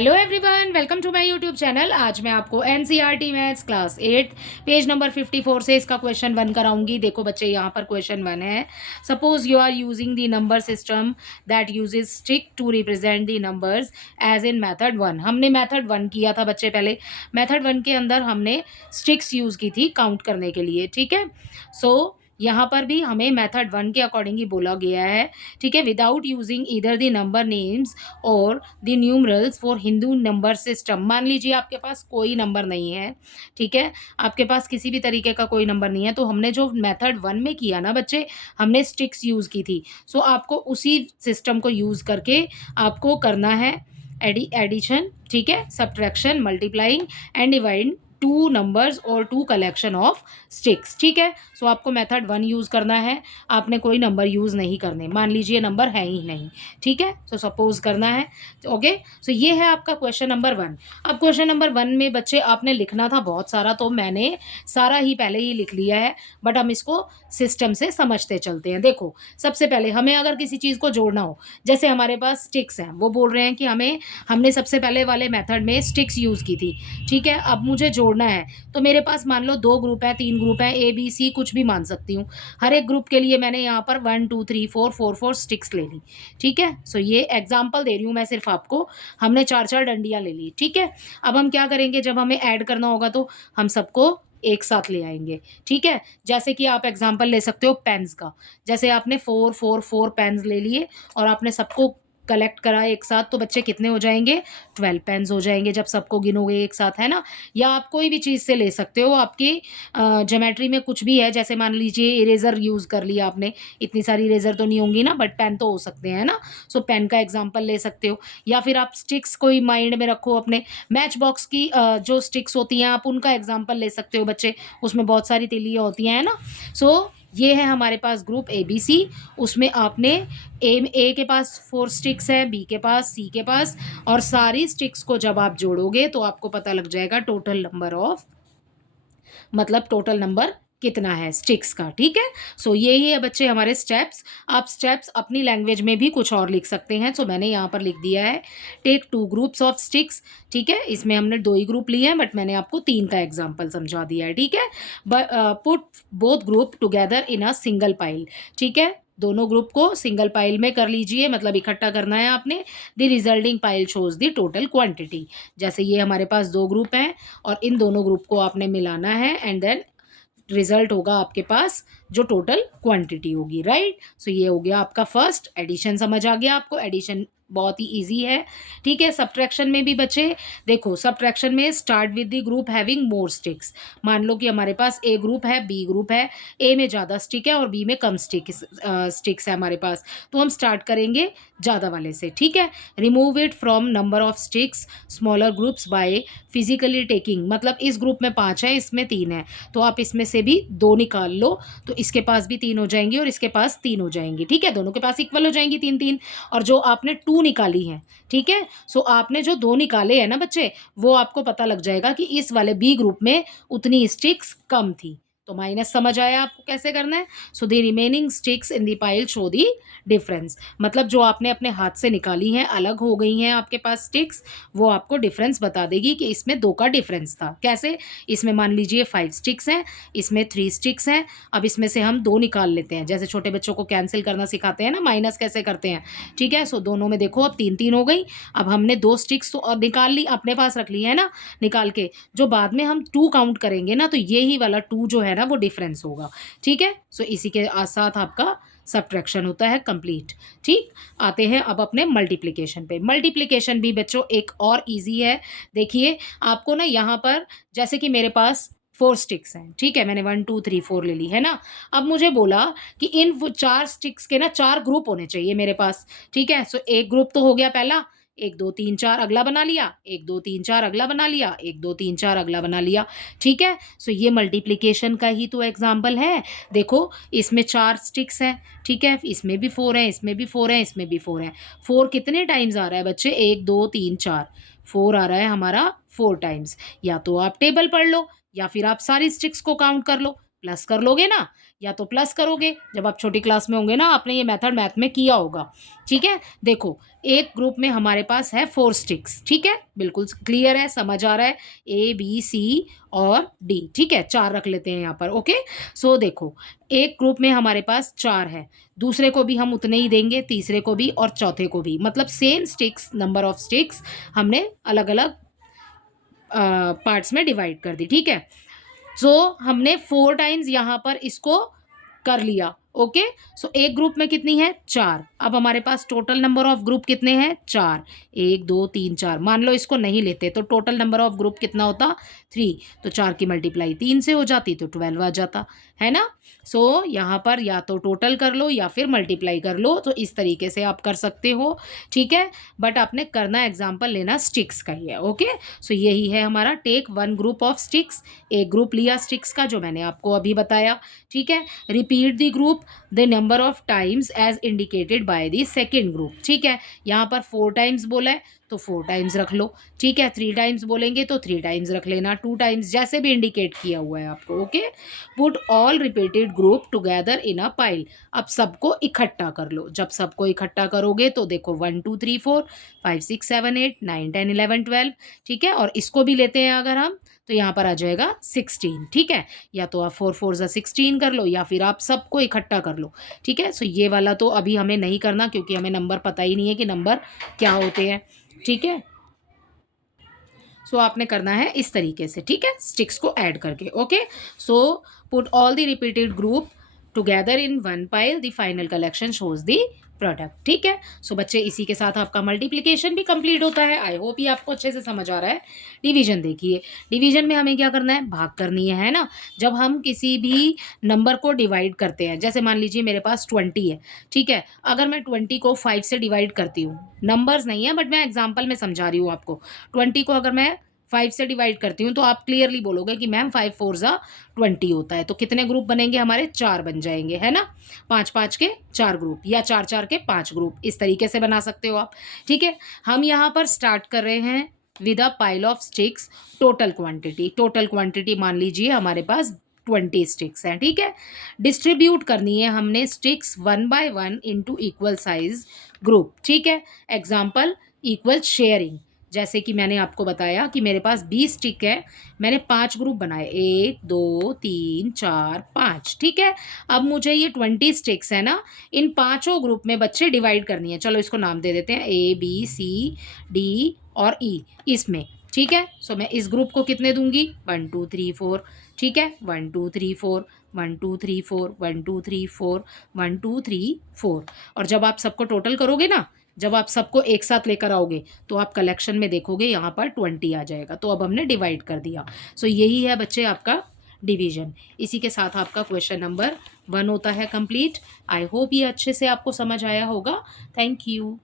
Hello everyone, welcome to my YouTube channel. आज मैं आपको NCERT maths class 8 page number 54 से इसका क्वेश्चन 1 कराऊंगी। देखो बच्चे, यहाँ पर क्वेश्चन 1 है। Suppose you are using the number system that uses stick to represent the numbers as in method 1। हमने मेथड 1 किया था बच्चे। पहले मेथड 1 के अंदर हमने स्टिक्स यूज़ की थी काउंट करने के लिए, ठीक है। सो यहाँ पर भी हमें मेथड 1 के अकॉर्डिंग ही बोला गया है, ठीक है। Without using either the number names और the numerals for Hindu number system. मान लीजिए आपके पास कोई नंबर नहीं है, ठीक है, आपके पास किसी भी तरीके का कोई नंबर नहीं है, तो हमने जो मेथड 1 में किया ना बच्चे, हमने स्टिक्स यूज़ की थी। सो आपको उसी सिस्टम को यूज़ करके आपको करना है एडिशन, ठीक है, subtraction, multiplying and divide two numbers और टू कलेक्शन ऑफ स्टिक्स, ठीक है। सो आपको मेथड 1 यूज़ करना है, आपने कोई नंबर यूज़ नहीं करने। मान लीजिए नंबर है ही नहीं, ठीक है। सो सपोज करना है, ओके। सो ये है आपका क्वेश्चन नंबर 1। अब क्वेश्चन नंबर 1 में बच्चे आपने लिखना था बहुत सारा, तो मैंने सारा ही पहले ही लिख लिया है, बट हम इसको सिस्टम से समझते चलते हैं। देखो, सबसे पहले हमें अगर किसी चीज़ को जोड़ना हो, जैसे हमारे पास स्टिक्स हैं, वो बोल रहे हैं कि हमने सबसे पहले वाले मेथड में स्टिक्स यूज़ की थी, ठीक है। अब मुझे जोड़ना है, तो मेरे पास मान लो 2 ग्रुप है, 3 ग्रुप है, ए बी सी कुछ भी मान सकती हूँ। हर एक ग्रुप के लिए मैंने यहाँ पर 1 2 3 4 स्टिक्स ले ली, ठीक है। सो ये एग्जाम्पल दे रही हूँ मैं सिर्फ आपको। हमने 4 डंडियाँ ले ली, ठीक है। अब हम क्या करेंगे, जब हमें ऐड करना होगा तो हम सबको एक साथ ले आएंगे, ठीक है। जैसे कि आप एग्जाम्पल ले सकते हो पेन्स का। जैसे आपने 4 पेन्स ले लिए और आपने सबको कलेक्ट करा एक साथ, तो बच्चे कितने हो जाएंगे, 12 पेन्स हो जाएंगे जब सबको गिनोगे एक साथ, है ना। या आप कोई भी चीज़ से ले सकते हो, आपकी ज्योमेट्री में कुछ भी है, जैसे मान लीजिए इरेजर यूज़ कर लिया आपने। इतनी सारी इरेजर तो नहीं होंगी ना, बट पेन तो हो सकते हैं ना। सो पेन का एग्जाम्पल ले सकते हो। या फिर आप स्टिक्स कोई माइंड में रखो अपने, मैच बॉक्स की जो स्टिक्स होती हैं, आप उनका एग्जाम्पल ले सकते हो बच्चे। उसमें बहुत सारी तिलियाँ होती हैं, है ना। सो ये है हमारे पास ग्रुप ए बी सी। उसमें आपने ए के पास 4 स्टिक्स है, बी के पास, सी के पास, और सारी स्टिक्स को जब आप जोड़ोगे तो आपको पता लग जाएगा टोटल नंबर ऑफ, मतलब टोटल नंबर कितना है स्टिक्स का, ठीक है। सो यही है बच्चे हमारे स्टेप्स। आप स्टेप्स अपनी लैंग्वेज में भी कुछ और लिख सकते हैं। सो मैंने यहाँ पर लिख दिया है, टेक 2 ग्रुप्स ऑफ स्टिक्स, ठीक है। इसमें हमने 2 ही ग्रुप लिए हैं, बट मैंने आपको 3 का एग्जाम्पल समझा दिया है, ठीक है। Put both group together in a single pile, ठीक है। दोनों ग्रुप को सिंगल पाइल में कर लीजिए, मतलब इकट्ठा करना है आपने। The resulting pile shows the total quantity. जैसे ये हमारे पास 2 ग्रुप हैं और इन दोनों ग्रुप को आपने मिलाना है, एंड देन रिजल्ट होगा आपके पास जो टोटल क्वांटिटी होगी, राइट। सो ये हो गया आपका फर्स्ट एडिशन। समझ आ गया आपको, एडिशन बहुत ही इजी है, ठीक है। सब्ट्रैक्शन में भी बच्चे देखो, सब्ट्रैक्शन में start with the group having more sticks. मान लो कि हमारे पास ए ग्रुप है, बी ग्रुप है, ए में ज़्यादा स्टिक है और बी में कम स्टिक्स है हमारे पास, तो हम स्टार्ट करेंगे ज़्यादा वाले से, ठीक है। Remove it from number of sticks smaller groups bye physically taking, मतलब इस ग्रुप में 5 है, इसमें 3 है, तो आप इसमें से भी 2 निकाल लो, तो इसके पास भी 3 हो जाएंगी और इसके पास 3 हो जाएंगी, ठीक है। दोनों के पास इक्वल हो जाएंगी 3 3। और जो आपने 2 निकाली है, ठीक है। सो आपने जो 2 निकाले हैं ना बच्चे, वो आपको पता लग जाएगा कि इस वाले बी ग्रुप में उतनी स्टिक्स कम थी। तो माइनस समझ आया आपको कैसे करना है। So the remaining sticks in the pile show the difference, मतलब जो आपने अपने हाथ से निकाली हैं, अलग हो गई हैं आपके पास स्टिक्स, वो आपको डिफरेंस बता देगी कि इसमें 2 का डिफरेंस था। कैसे, इसमें मान लीजिए 5 स्टिक्स हैं, इसमें 3 स्टिक्स हैं। अब इसमें से हम 2 निकाल लेते हैं, जैसे छोटे बच्चों को कैंसिल करना सिखाते हैं ना, माइनस कैसे करते हैं, ठीक है। सो दोनों में देखो अब 3 3 हो गई। अब हमने 2 स्टिक्स तो अब निकाल ली, अपने पास रख ली है ना, निकाल के जो बाद में हम 2 काउंट करेंगे ना, तो ये ही वाला 2 जो है ना, वो डिफरेंस होगा, ठीक है। सो इसी के साथ आपका सब्ट्रैक्शन होता है कंप्लीट, ठीक। आते हैं अब अपने मल्टीप्लिकेशन पे। मल्टीप्लिकेशन भी बच्चों एक और इजी है। देखिए आपको ना यहाँ पर, जैसे कि मेरे पास 4 स्टिक्स हैं, ठीक है, मैंने 1 2 3 4 ले ली है ना। अब मुझे बोला कि इन 4 स्टिक्स के ना 4 ग्रुप होने चाहिए मेरे पास, ठीक है। सो एक ग्रुप तो हो गया पहला, 1 2 3 4 अगला बना लिया, 1 2 3 4 अगला बना लिया, 1 2 3 4 अगला बना लिया, ठीक है। सो ये मल्टीप्लिकेशन का ही तो एग्जाम्पल है। देखो इसमें 4 स्टिक्स हैं, ठीक है, इसमें भी 4 हैं, इसमें भी 4 हैं, इसमें भी 4 हैं। 4 कितने टाइम्स आ रहा है बच्चे, 1 2 3 4, 4 आ रहा है हमारा 4 टाइम्स। या तो आप टेबल पढ़ लो या फिर आप सारी स्टिक्स को काउंट कर लो, प्लस कर लोगे ना, या तो प्लस करोगे। जब आप छोटी क्लास में होंगे ना, आपने ये मेथड मैथ में किया होगा। ठीक है, देखो एक ग्रुप में हमारे पास है 4 स्टिक्स। ठीक है, बिल्कुल क्लियर है, समझ आ रहा है। ए बी सी और डी। ठीक है, 4 रख लेते हैं यहाँ पर। ओके, सो देखो एक ग्रुप में हमारे पास 4 है, दूसरे को भी हम उतने ही देंगे, तीसरे को भी और चौथे को भी, मतलब same sticks, number of sticks हमने अलग अलग पार्ट्स में डिवाइड कर दी। ठीक है, सो हमने 4 टाइम्स यहाँ पर इसको कर लिया। ओके, सो एक ग्रुप में कितनी है 4। अब हमारे पास टोटल नंबर ऑफ ग्रुप कितने हैं 4, 1 2 3 4। मान लो इसको नहीं लेते तो टोटल नंबर ऑफ ग्रुप कितना होता 3, तो 4 की मल्टीप्लाई 3 से हो जाती तो 12 आ जाता है ना। सो यहाँ पर या तो टोटल कर लो या फिर मल्टीप्लाई कर लो, तो इस तरीके से आप कर सकते हो। ठीक है, बट आपने करना एग्जाम्पल लेना स्टिक्स का ही है। ओके, सो यही है हमारा टेक 1 ग्रुप ऑफ स्टिक्स। एक ग्रुप लिया स्टिक्स का जो मैंने आपको अभी बताया। ठीक है, repeat the group the number of times as indicated by the second group. ठीक है, यहाँ पर 4 टाइम्स बोला है तो 4 टाइम्स रख लो। ठीक है, 3 टाइम्स बोलेंगे तो 3 टाइम्स रख लेना, 2 टाइम्स, जैसे भी इंडिकेट किया हुआ है आपको। Okay, put all repeated group together in a pile. अब सबको इकट्ठा कर लो। जब सबको इकट्ठा करोगे तो देखो 1 2 3 4 5 6 7 8 9 10 11 12। ठीक है, और इसको भी लेते हैं अगर हम, तो यहाँ पर आ जाएगा 16। ठीक है, या तो आप 4 4 जा 16 कर लो या फिर आप सबको इकट्ठा कर लो। ठीक है, सो ये वाला तो अभी हमें नहीं करना क्योंकि हमें नंबर पता ही नहीं है कि नंबर क्या होते हैं। ठीक है, सो आपने करना है इस तरीके से। ठीक है, स्टिक्स को ऐड करके। Okay, so put all the repeated group together in one pile, the final collection shows the product. ठीक है, सो बच्चे इसी के साथ आपका मल्टीप्लिकेशन भी कंप्लीट होता है। आई होप ये आपको अच्छे से समझ आ रहा है। डिवीजन देखिए, डिवीजन में हमें क्या करना है, भाग करनी है ना। जब हम किसी भी नंबर को डिवाइड करते हैं, जैसे मान लीजिए मेरे पास 20 है। ठीक है, अगर मैं 20 को 5 से डिवाइड करती हूँ, नंबर्स नहीं है बट मैं एग्जाम्पल में समझा रही हूँ आपको। 20 को अगर मैं 5 से डिवाइड करती हूँ तो आप क्लियरली बोलोगे कि मैम 5 4 जा 20 होता है। तो कितने ग्रुप बनेंगे हमारे, 4 बन जाएंगे, है ना। 5 5 के 4 ग्रुप या 4 4 के 5 ग्रुप, इस तरीके से बना सकते हो आप। ठीक है, हम यहाँ पर स्टार्ट कर रहे हैं with a pile of sticks. Total quantity, total quantity मान लीजिए हमारे पास 20 स्टिक्स हैं। ठीक है, डिस्ट्रीब्यूट करनी है हमने sticks 1 by 1 into equal size group. ठीक है, एग्जाम्पल इक्वल शेयरिंग। जैसे कि मैंने आपको बताया कि मेरे पास 20 स्टिक है, मैंने 5 ग्रुप बनाए, 1 2 3 4 5। ठीक है, अब मुझे ये 20 स्टिक्स है ना, इन पांचों ग्रुप में बच्चे डिवाइड करनी है। चलो इसको नाम दे देते हैं ए बी सी डी और ई इसमें। ठीक है, सो मैं इस ग्रुप को कितने दूंगी 1 2 3 4। ठीक है, 1 2 3 4 1 2 3 4 1 2 3 4 1 2 3 4। और जब आप सबको टोटल करोगे ना, जब आप सबको एक साथ लेकर आओगे तो आप कलेक्शन में देखोगे यहाँ पर 20 आ जाएगा। तो अब हमने डिवाइड कर दिया। सो यही है बच्चे आपका डिवीजन। इसी के साथ आपका क्वेश्चन नंबर 1 होता है कंप्लीट। आई होप ये अच्छे से आपको समझ आया होगा। Thank you.